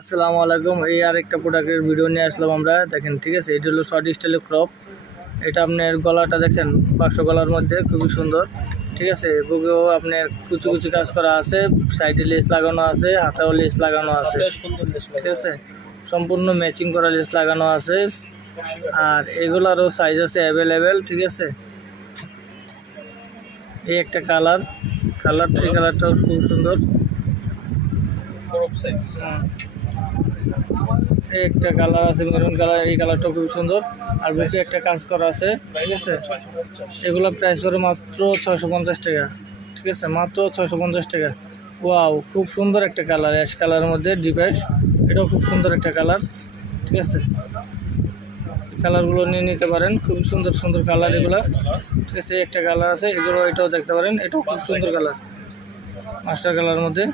আসসালামু আলাইকুম। এই আরেকটা প্রোডাক্টের ভিডিও নিয়ে আসলাম আমরা। দেখেন, ঠিক আছে, এটা হলো শর্ট স্টাইলের ক্রপ। এটা আপনার গলাটা দেখেন, বাক্স গলার মধ্যে খুবই সুন্দর। ঠিক আছে, বুকেও আপনার কুচি কুচি কাজ করা আছে, সাইডে লেস লাগানো আছে, হাতেও লেস লাগানো আছে। ঠিক আছে, সম্পূর্ণ ম্যাচিং করা লেস লাগানো আছে। আর এগুলারও সাইজ আছে অ্যাভেলেবেল। ঠিক আছে, এই একটা এই কালারটাও খুব সুন্দর। এই একটা কালার আছে মেরুন কালার, এই কালারটা খুব সুন্দর। আর বুকে একটা কাজ করা আছে। ঠিক আছে, এগুলো প্রাইস পড়ে মাত্র 650 টাকা। ঠিক আছে, মাত্র 650 টাকা। ওয়াও, খুব সুন্দর একটা কালার, অ্যাশ কালারের মধ্যে ডিপ অ্যাশ। এটাও খুব সুন্দর একটা কালার। ঠিক আছে, কালারগুলো নিয়ে নিতে পারেন, খুব সুন্দর সুন্দর কালার এগুলো। ঠিক আছে, একটা কালার আছে, এটাও দেখতে পারেন, এটাও খুব সুন্দর কালার, মাস্টার কালারের মধ্যে।